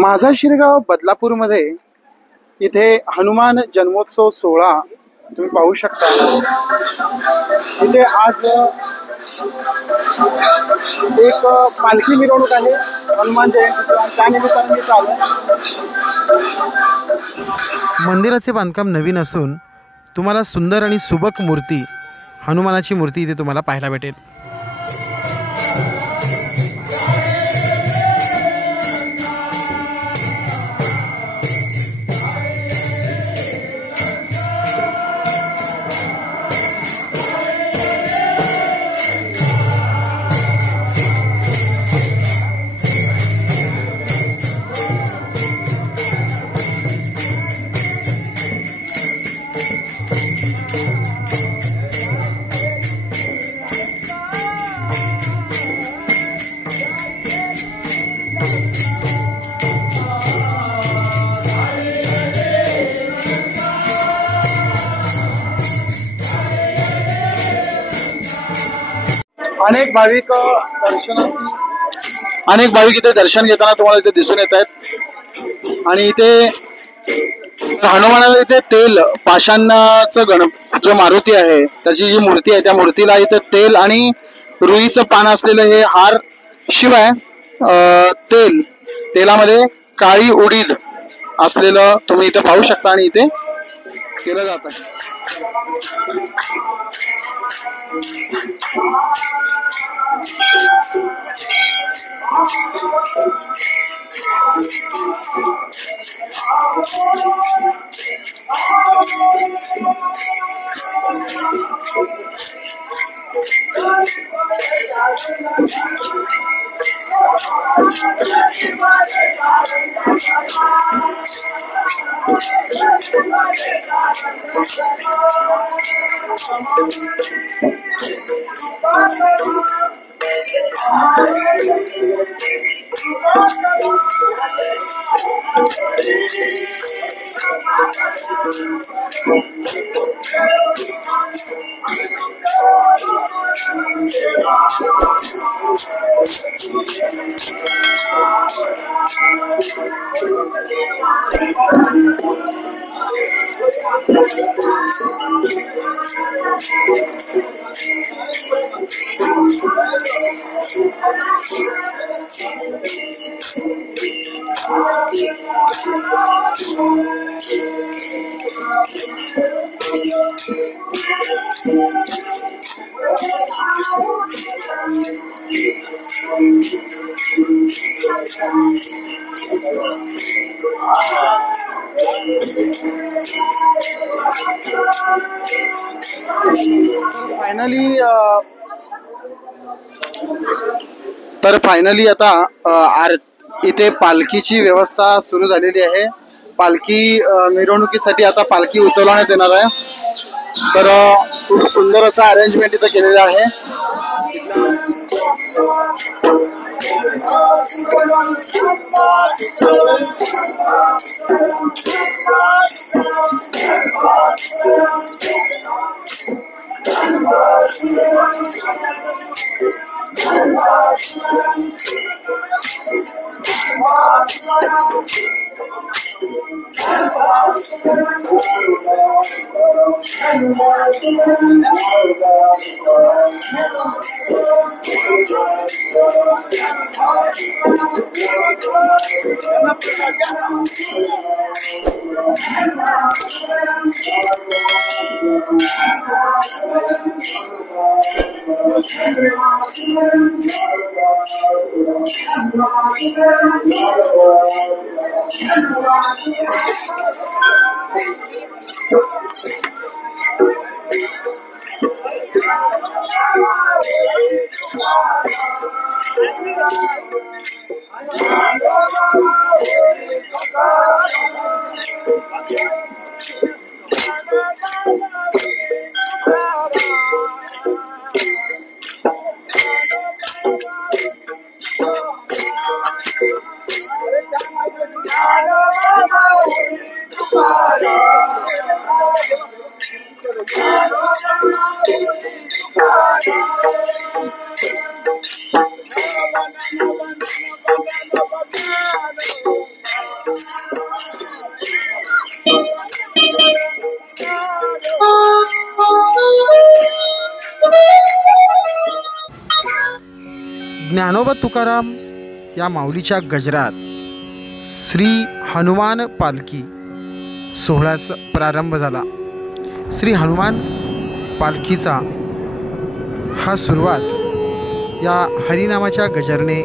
माझा शिरगाव बदलापूरमध्ये इथे हनुमान जन्मोत्सव सोहळा तुम्ही पाहू शकता। इथे आज एक पालखी मिरवणूक आहे हनुमान जयंतीची, त्यानिमित्ताने मी चालू। मंदिराचे बांधकाम नवीन असून तुम्हाला सुंदर आणि सुबक मूर्ती, हनुमानाची मूर्ती इथे तुम्हाला पाहायला भेटेल। अनेक भाविक इथे दर्शन घेताना तुम्हाला इथे दिसून येत आहेत। आणि इथे हनुमानाला इथे तेल पाषाणाचं जो मारुती आहे त्याची जी मूर्ती आहे त्या मूर्तीला इथे तेल आणि रुईचं पान असलेलं हे हार, शिवाय तेलामध्ये काळी उडीद असलेलं तुम्ही इथे पाहू शकता आणि इथे केलं जात आहे। फायनली आता इथे पालखीची व्यवस्था सुरू झालेली आहे। पालखी मिरवणुकीसाठी आता पालखी उचलण्यात येणार आहे। तर खूप सुंदर असं अरेंजमेंट इथे केलेलं आहे। तुकाराम या माऊलीच्या गजरात श्री हनुमान पालखी सोहळ्यास प्रारंभ झाला। श्री हनुमान पालखीचा हा सुरुवात या हरिनामाच्या गजरने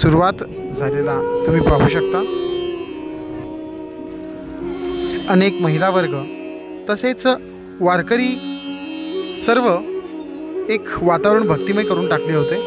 सुरुवात झालेला तुम्ही पाहू शकता। अनेक महिला वर्ग तसेच वारकरी सर्व एक वातावरण भक्तिमय करून टाकले होते।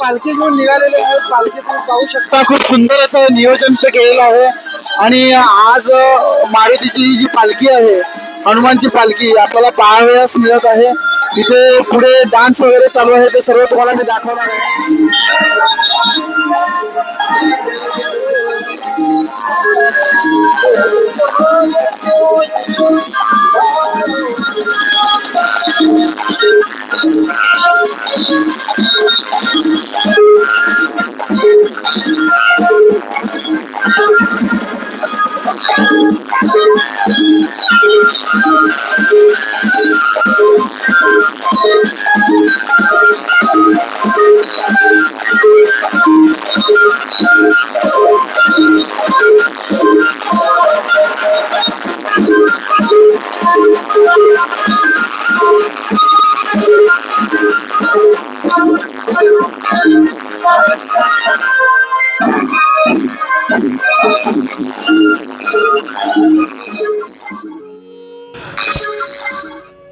पालखी घेऊन निघालेले आहेत। पालखी तुम्ही पाहू शकता, खूप सुंदर असं नियोजन केलेलं आहे। आणि आज मारुतीची जी पालखी आहे, हनुमानची पालखी आपल्याला पाहावयास मिळत आहे। इथे पुढे डान्स वगैरे चालू आहे, ते सर्व तुम्हाला मी दाखवणार आहे।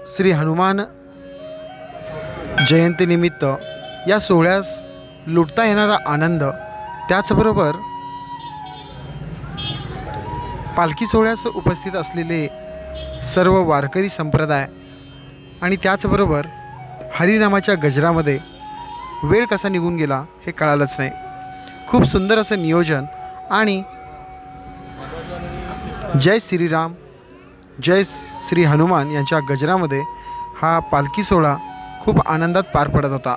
श्री हनुमान जयंतीनिमित्त या सोहळ्यास लुटता येणारा आनंद, त्याचबरोबर पालखी सोहळ्यास उपस्थित असलेले सर्व वारकरी संप्रदाय आणि त्याचबरोबर हरिनामाच्या गजरामध्ये वेळ कसा निघून गेला हे कळालंच नाही। खूप सुंदर असं नियोजन आणि जय श्रीराम जय श्री हनुमान यांच्या गजरामध्ये हा पालखी सोहळा खूप आनंदात पार पडत होता।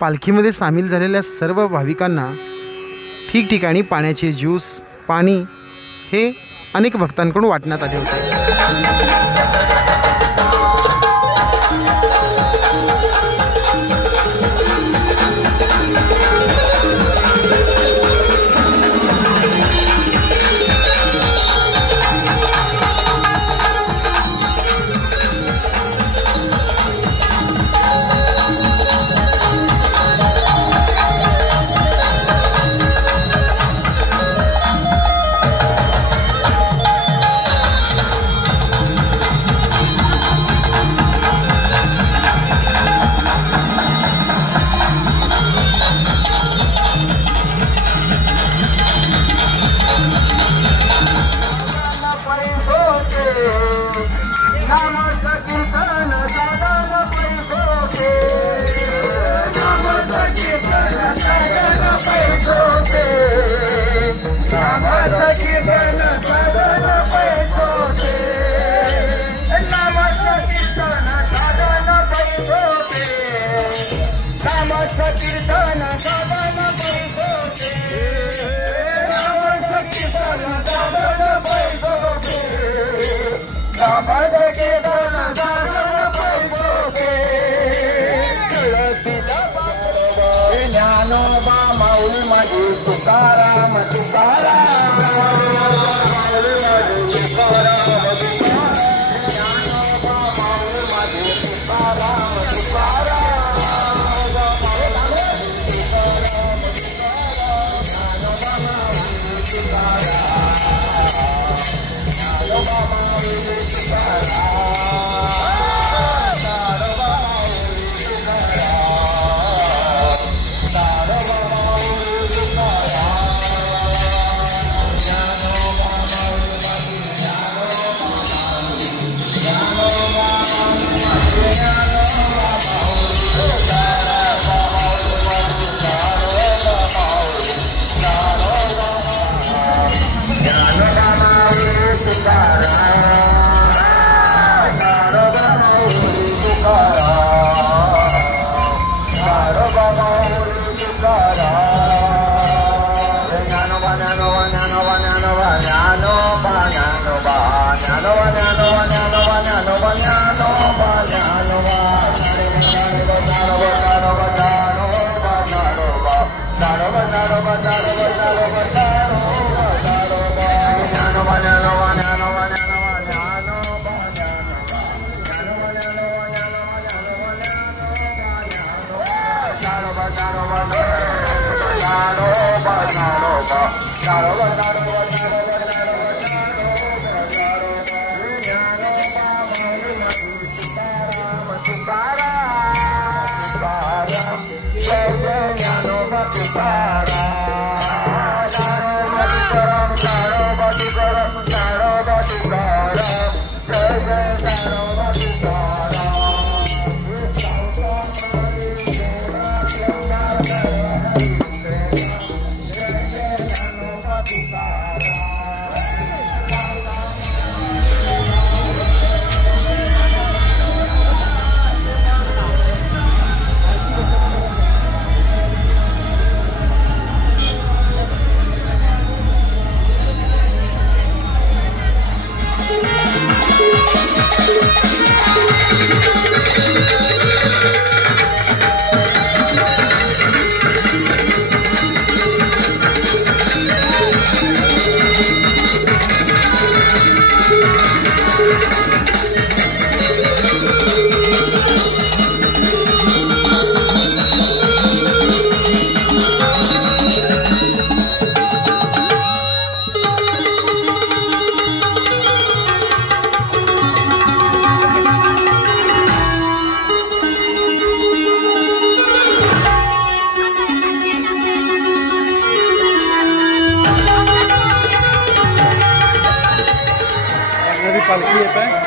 पालखीमध्ये सामील झालेल्या सर्व भाविकांना ठिकठिकाणी पाण्याचे ज्यूस, पाणी हे अनेक भक्तांकडून वाटण्यात आले होते. ज्ञानोबा माऊली माझी तुकाराम तुकाराम माऊली माझी तुकाराम तुकाराम ज्ञानोबा माऊली माझी तुकाराम तुकाराम ज्ञानोबा माऊली तुकाराम पालखी येत आहे.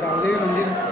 गावदेवी मंदिर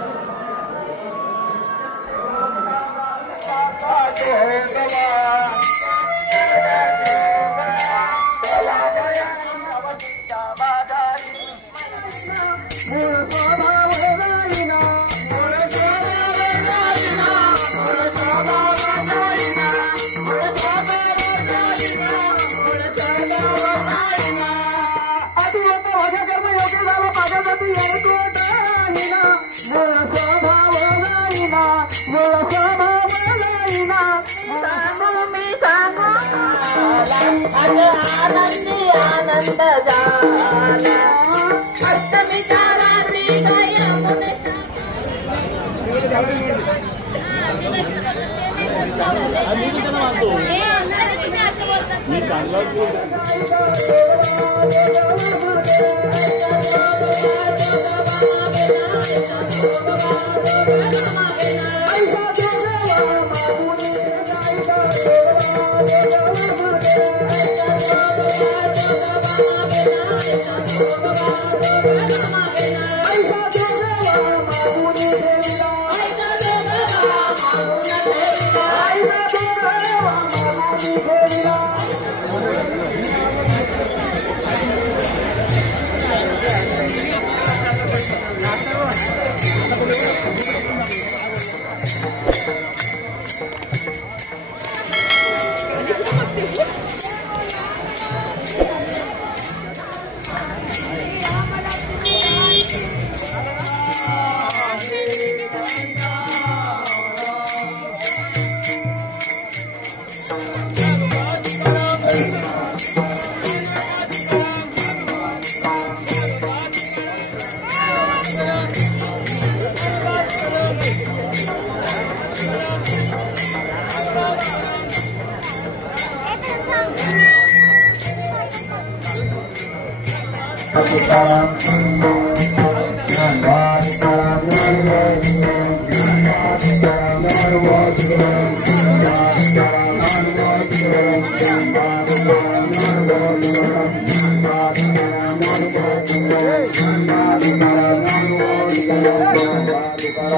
आनंदी आनंद झाला अष्टमीच्या रात्री Namaste.